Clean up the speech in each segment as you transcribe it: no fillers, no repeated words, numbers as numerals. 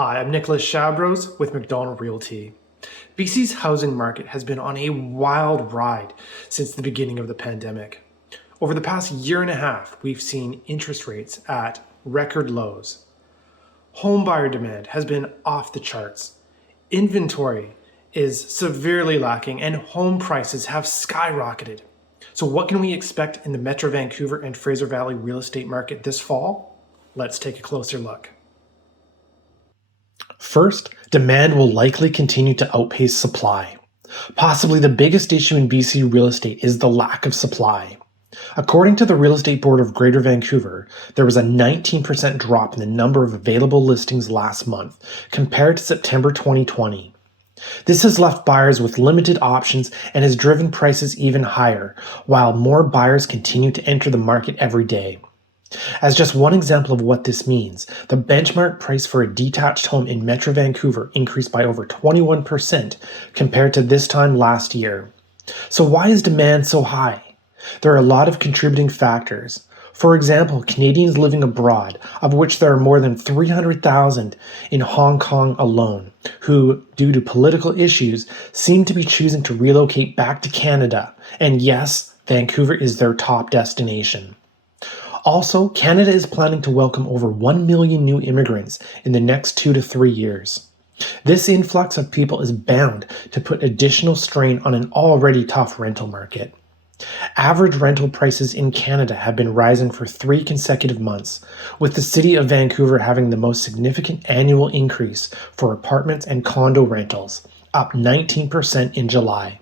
Hi, I'm Nicholas Shabros with McDonald Realty. BC's housing market has been on a wild ride since the beginning of the pandemic. Over the past year and a half, we've seen interest rates at record lows. Homebuyer demand has been off the charts. Inventory is severely lacking and home prices have skyrocketed. So what can we expect in the Metro Vancouver and Fraser Valley real estate market this fall? Let's take a closer look. First, demand will likely continue to outpace supply. Possibly the biggest issue in BC real estate is the lack of supply. According to the Real Estate Board of Greater Vancouver, there was a 19% drop in the number of available listings last month compared to September 2020. This has left buyers with limited options and has driven prices even higher, while more buyers continue to enter the market every day. As just one example of what this means, the benchmark price for a detached home in Metro Vancouver increased by over 21% compared to this time last year. So why is demand so high? There are a lot of contributing factors. For example, Canadians living abroad, of which there are more than 300,000 in Hong Kong alone, who, due to political issues, seem to be choosing to relocate back to Canada. And yes, Vancouver is their top destination. Also, Canada is planning to welcome over 1 million new immigrants in the next 2 to 3 years. This influx of people is bound to put additional strain on an already tough rental market. Average rental prices in Canada have been rising for 3 consecutive months, with the city of Vancouver having the most significant annual increase for apartments and condo rentals, up 19% in July.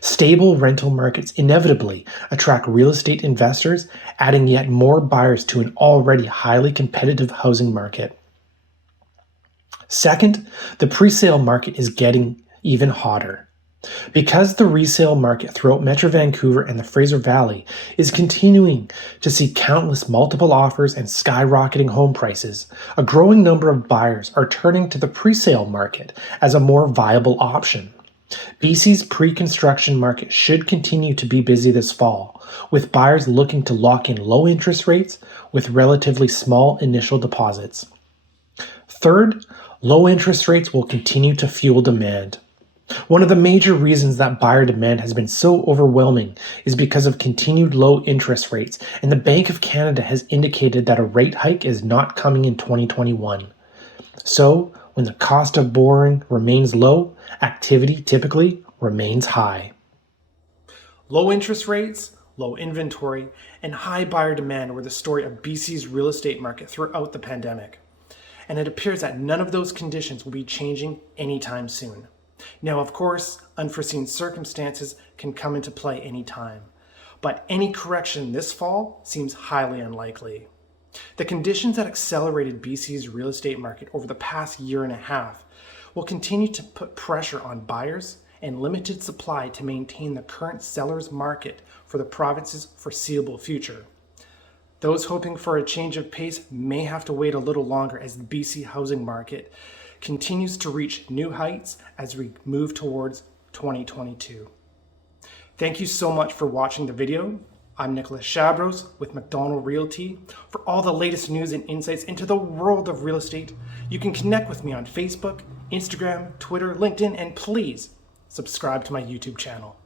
Stable rental markets inevitably attract real estate investors, adding yet more buyers to an already highly competitive housing market. Second, the presale market is getting even hotter. Because the resale market throughout Metro Vancouver and the Fraser Valley is continuing to see countless multiple offers and skyrocketing home prices, a growing number of buyers are turning to the presale market as a more viable option. BC's pre-construction market should continue to be busy this fall, with buyers looking to lock in low interest rates with relatively small initial deposits. Third, low interest rates will continue to fuel demand. One of the major reasons that buyer demand has been so overwhelming is because of continued low interest rates, and the Bank of Canada has indicated that a rate hike is not coming in 2021. So, when the cost of borrowing remains low, activity typically remains high. Low interest rates, low inventory, and high buyer demand were the story of BC's real estate market throughout the pandemic. And it appears that none of those conditions will be changing anytime soon. Now, of course, unforeseen circumstances can come into play anytime, but any correction this fall seems highly unlikely. The conditions that accelerated BC's real estate market over the past year and a half will continue to put pressure on buyers and limited supply to maintain the current seller's market for the province's foreseeable future. Those hoping for a change of pace may have to wait a little longer as the BC housing market continues to reach new heights as we move towards 2022. Thank you so much for watching the video. I'm Nicholas Shabros with McDonald Realty. For all the latest news and insights into the world of real estate, you can connect with me on Facebook, Instagram, Twitter, LinkedIn, and please subscribe to my YouTube channel.